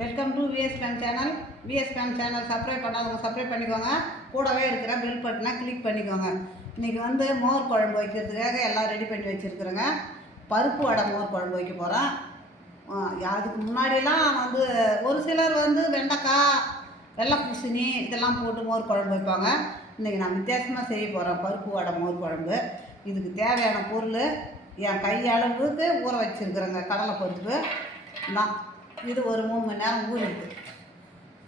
Welcome to VSBM channel. VSBM channel subscribe பண்ணாதவங்க subscribe பண்ணிக்கோங்க. கூடவே இருக்கிற பெல் பட்டனை கிளிக் பண்ணிக்கோங்க. இன்றைக்கி மோர் குழம்பு வைக்கிறதுக்காக எல்லாம் ரெடி பண்ணி வச்சுருக்குறேங்க. பருப்பு வடை மோர் குழம்பு வைக்க போகிறேன். அதுக்கு முன்னாடியெல்லாம் ஒரு சிலர் வெண்டைக்காய், வெள்ளை பூசணி இதெல்லாம் போட்டு மோர் குழம்பு வைப்பாங்க. இன்றைக்கி நான் வித்தியாசமாக செய்ய போகிறேன் பருப்பு வடை மோர் குழம்பு. இதுக்கு தேவையான பொருள் என் கையளவுக்கு ஊற வச்சுருக்குறேங்க. கடலை பருப்பு தான். இது ஒரு 3 மணி நேரம் ஊறிடுது.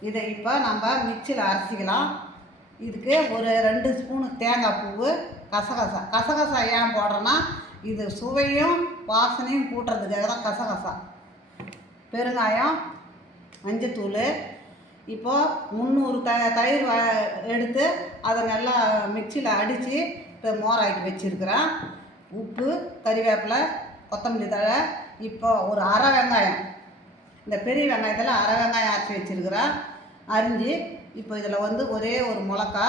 இதை இப்போ நம்ம மிக்சியில் அரைச்சிக்கலாம். இதுக்கு ஒரு 2 ஸ்பூனு தேங்காய் பூ, கசகசா ஏன் போடுறேன்னா இது சுவையும் வாசனையும் கூட்டுறதுக்காக தான் கசகசா. பெருங்காயம், மஞ்சத்தூள். இப்போது 300 தயிர் எடுத்து அதை நல்லா மிக்சியில் அடித்து இப்போ மோராக்கி வச்சுருக்கிறேன். உப்பு, கறிவேப்பிலை, கொத்தமல்லி தழை. இப்போ ஒரு அரை வெங்காயம், இந்த பெரிய வெங்காயத்தில் அரை வெங்காயம் அரைச்சி வச்சுருக்கிறேன் அரிஞ்சு. இப்போ இதில் ஒரே ஒரு மிளகா,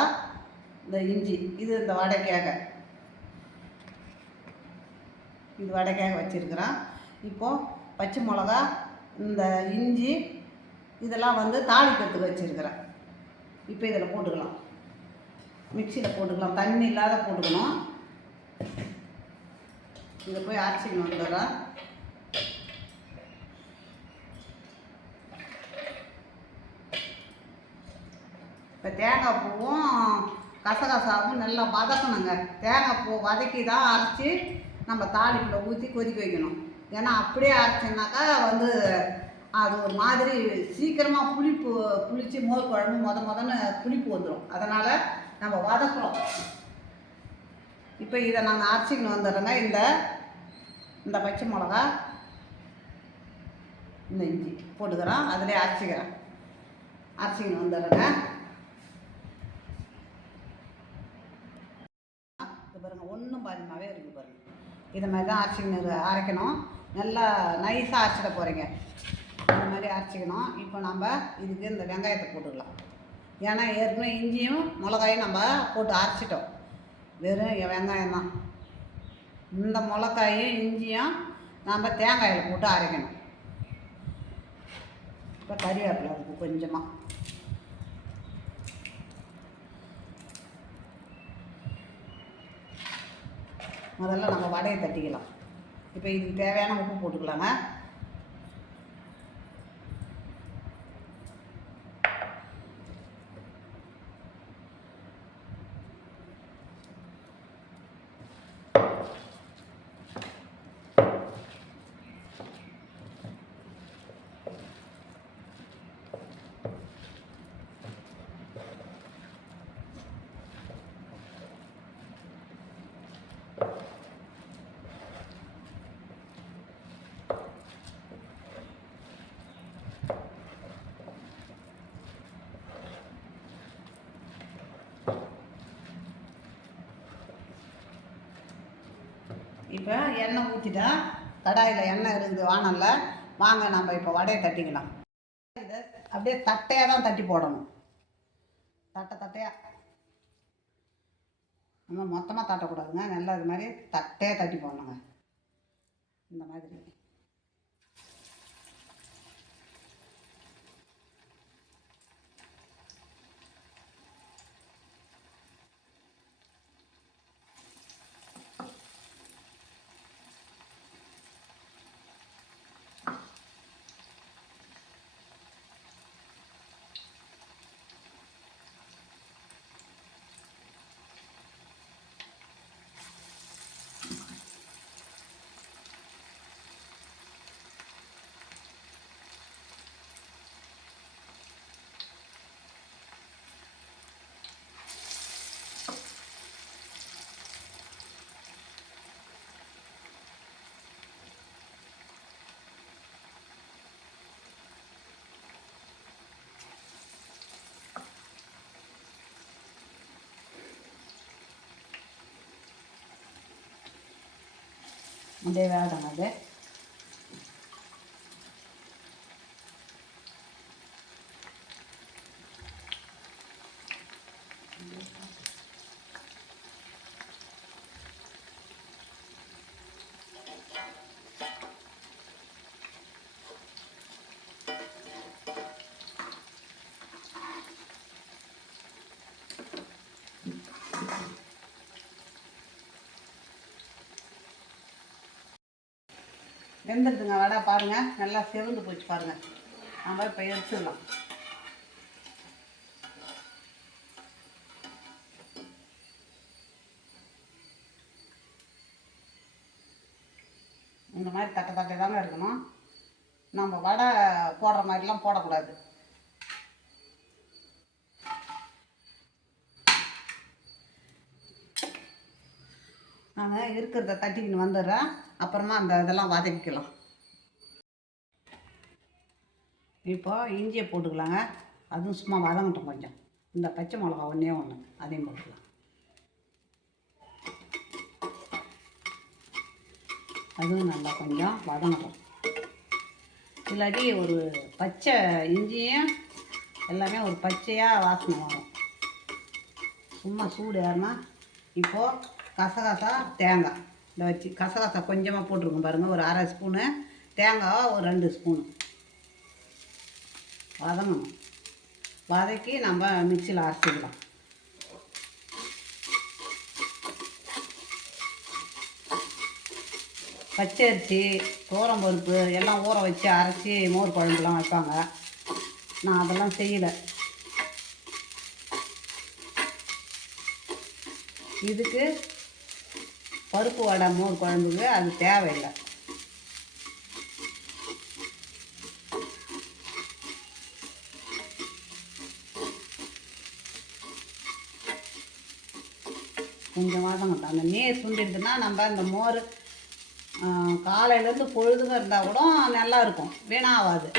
இந்த இஞ்சி, இது இந்த வடைக்காக, இது வடைக்காக வச்சுருக்கிறேன். இப்போது பச்சை மிளகா, இந்த இஞ்சி இதெல்லாம் தாளிக்கிறதுக்கு வச்சுருக்கிறேன். இப்போ இதில் போட்டுக்கலாம், மிக்சியில் போட்டுக்கலாம். தண்ணி இல்லாத போட்டுக்கணும். இதை போய் அரைச்சிக்கணும் வந்துடுறேன். இப்போ தேங்காய் பூவும் கசகசாவும் நல்லா வதக்கணுங்க. தேங்காய் பூ வதக்கி தான் அரைச்சி நம்ம தாளிப்பில் ஊற்றி கொதிக்க வைக்கணும். ஏன்னா அப்படியே அரைச்சின்னாக்கா அது ஒரு மாதிரி சீக்கிரமாக புளிச்சு மோர் குழம்பு முதன்னு புளிப்பு வந்துடும். அதனால் நம்ம வதக்குறோம். இப்போ இதை நாங்கள் அரைச்சிக்கணும் வந்துடுறேங்க. இந்த பச்சை மிளகா, இந்த இஞ்சி போட்டுக்கிறோம். அதிலே அரைச்சிக்கணும் வந்துடுறேங்க. பாருங்கள், ஒன்றும் பாதிமாகவே இருக்குது பாருங்கள். இதை மாதிரி தான் அரைக்கணும். நல்லா நைஸாக அரைச்சிட போகிறீங்க. இந்த மாதிரி அரைச்சிக்கணும். இப்போ நம்ம இதுக்கு இந்த வெங்காயத்தை போட்டுக்கலாம். ஏன்னா ஏற்கனவே இஞ்சியும் மிளகாயும் நம்ம போட்டு அரைச்சிட்டோம். வெறும் வெங்காயம் தான். இந்த மிளகாயும் இஞ்சியும் நம்ம தேங்காயில் போட்டு அரைக்கணும். இப்போ கறிவேப்பிலை அதுக்கு கொஞ்சமாக. முதல்ல நம்ம வடையை தட்டிக்கலாம். இப்போ இதுக்கு தேவையான உப்பு போட்டுக்கலாங்க. இப்போ எண்ணெய் ஊற்றிட்டா, கடாயில் எண்ணெய் இருக்குது வானலில். வாங்க நம்ம இப்போ வடையை தட்டிக்கலாம். இதை அப்படியே தட்டையாக தான் தட்டி போடணும். தட்டையாக, நம்ம மொத்தமாக தட்டக்கூடாதுங்க. நல்லா இது மாதிரி தட்டையாக தட்டி போடணுங்க. இந்த மாதிரி இதே வேகணும். அது வெந்துடுதுங்க வடை பாருங்கள், நல்லா செவந்து போச்சு பாருங்கள். நம்ம இப்போ எடுத்துடலாம். இந்த மாதிரி தட்டை தட்டை தாங்க இருக்கணும். நம்ம வடை போடுற மாதிரிலாம் போடக்கூடாது. நான் இருக்கிறத தட்டிக்கின்னு வந்துடுறேன். அப்புறமா அந்த இதெல்லாம் வதக்கிக்கலாம். இப்போ இஞ்சியை போட்டுக்கலாங்க. அதுவும் சும்மா வதங்கட்டும் கொஞ்சம். இந்த பச்சை மிளகா ஒன்றே ஒன்று அதையும் போட்டுக்கலாம். அதுவும் நல்லா கொஞ்சம் வதங்கட்டும். இல்லாட்டி ஒரு பச்சை இஞ்சியும் எல்லாமே ஒரு பச்சையாக வாசனை வரும். சும்மா சூடு ஏறினா இப்போது கசகசா தேங்காய் இதை வச்சு கசகசா கொஞ்சமாக போட்டிருக்கோம் பாருங்கள். ஒரு அரை ஸ்பூனு தேங்காய் ஒரு 2 ஸ்பூனு வதங்கணும். வதக்கி நம்ம மிக்சியில் அரைச்சிக்கலாம். பச்சரிசி துவரம்பருப்பு எல்லாம் ஊற வச்சு அரைச்சி மோர் குழம்புலாம் வைப்பாங்க. நான் அதெல்லாம் செய்யலை. இதுக்கு பருப்பு வடை மோர் குழம்புக்கு அது தேவையில்லை. கொஞ்சம் வதங்கட்டும். அந்த நீர் சுண்டிடுதுன்னா நம்ம அந்த மோர் காலையிலேருந்து பொழுதுங்க இருந்தால் கூட நல்லா இருக்கும், வீணாகாது.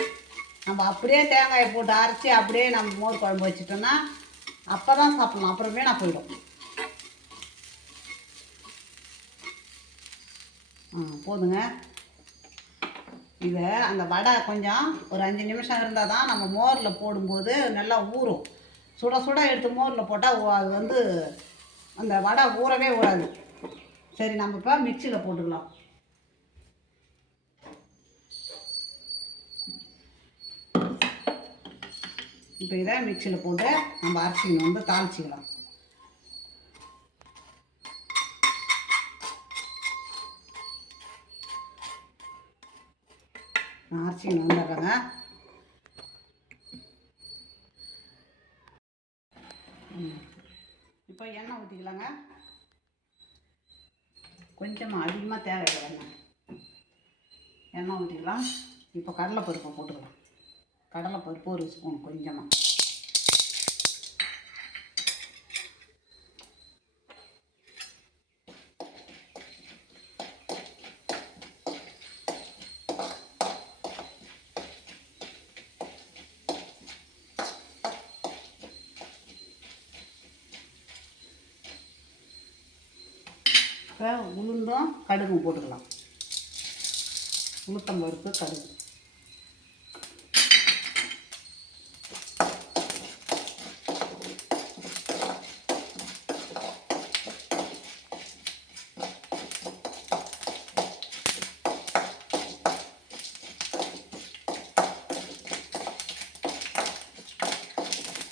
நம்ம அப்படியே தேங்காயை போட்டு அரைச்சி அப்படியே நம்ம மோர் குழம்பு வச்சிட்டோன்னா அப்போ தான் சாப்பிட்லாம், அப்புறம் வீணாக போயிடும். போதுங்க. இதை அந்த வடை கொஞ்சம் ஒரு 5 நிமிஷம் இருந்தால் தான் நம்ம மோரில் போடும்போது நல்லா ஊறும். சுட சுட எடுத்து மோரில் போட்டால் அது வந்து அந்த வடை ஊறவே ஊறாது. சரி, நம்ம இப்போ மிக்சியில் போட்டுக்கலாம். இப்போ இதை மிக்சியில் போட்டு நம்ம அரைச்சிக்கணும், வந்து தாளிச்சிக்கலாம். நான் அரைச்சிக்கணும் வந்துடுறேங்க. இப்போ எண்ணெய் ஊற்றிக்கலாங்க. கொஞ்சமாக அதிகமாக தேவையில்லை எண்ணெய் ஊற்றிக்கலாம். இப்போ கடலைப்பருப்பை போட்டுக்கலாம். கடலைப்பருப்பு ஒரு ஸ்பூன் கொஞ்சமாக. இப்போ உளுந்தும் கடுகும் போட்டுக்கலாம். உளுத்தம்பருப்பு கடுகு.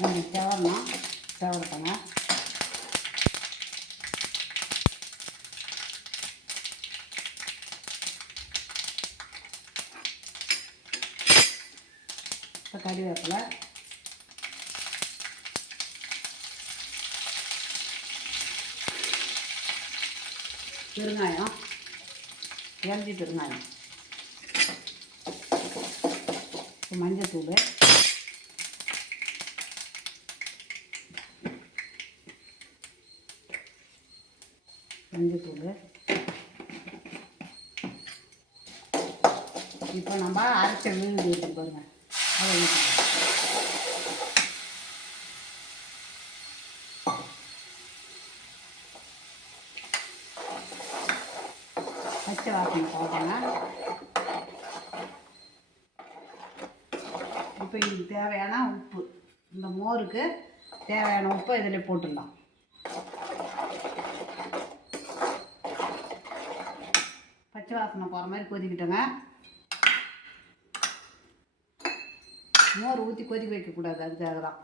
கொஞ்சம் செவரட்டங்க. இப்போ கறிவேப்பிலை, பெருங்காயம், இஞ்சி பெருங்காயம், மஞ்சத்தூள், இப்போ நம்ம அரைச்ச விழுந்து இருக்கு பாருங்க, அதை ஊற்றிக்கலாம். பச்சை வாசனை போட்டாங்க. இப்போ இதுக்கு தேவையான உப்பு, இந்த மோருக்கு தேவையான உப்பை இதில் போட்டுடலாம். பச்சை வாசனை போகிற மாதிரி கொதிக்கிட்டோங்க. மோர் ஊற்றி கொதிக்க வைக்கக்கூடாது, அதுக்காக தான்.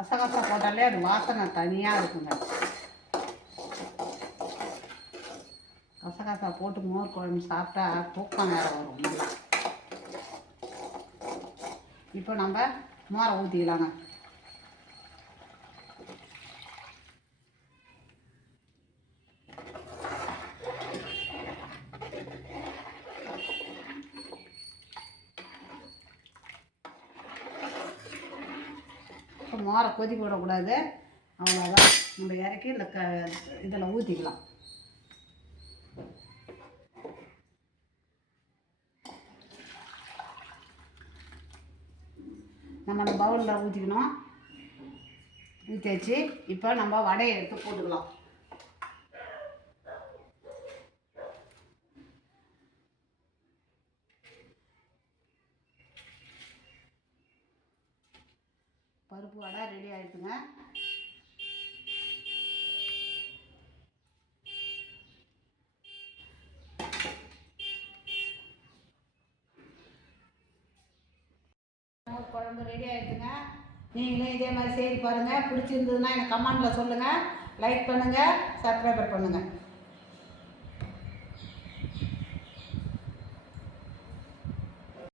கசகசா போட்டாலே அது வாசனை தனியாக இருக்குங்க. கசகசா போட்டு மோர் குழம்பு சாப்பிட்டா தூக்கம் வேறு வரும் நல்லா. இப்போ நம்ம மோரை ஊற்றிக்கலாங்க. மோரை கொதிக்க விடக்கூடாது. அவ்வளோதான், நம்ம இறக்கி இந்த இதில் ஊற்றிக்கலாம். நம்ம அந்த பவுலில் ஊற்றிக்கணும். ஊற்றியாச்சு. இப்போ நம்ம வடையை எடுத்து போட்டுக்கலாம். பருப்பு வடை ரெடி ஆகிடுச்சுங்க. குழம்பு ரெடி ஆகிடுச்சுங்க. நீங்களும் இதே மாதிரி செய்து பாருங்கள். பிடிச்சிருந்ததுன்னா எனக்கு கமெண்டில் சொல்லுங்கள். லைக் பண்ணுங்கள், சப்ஸ்கிரைப் பண்ணுங்கள்.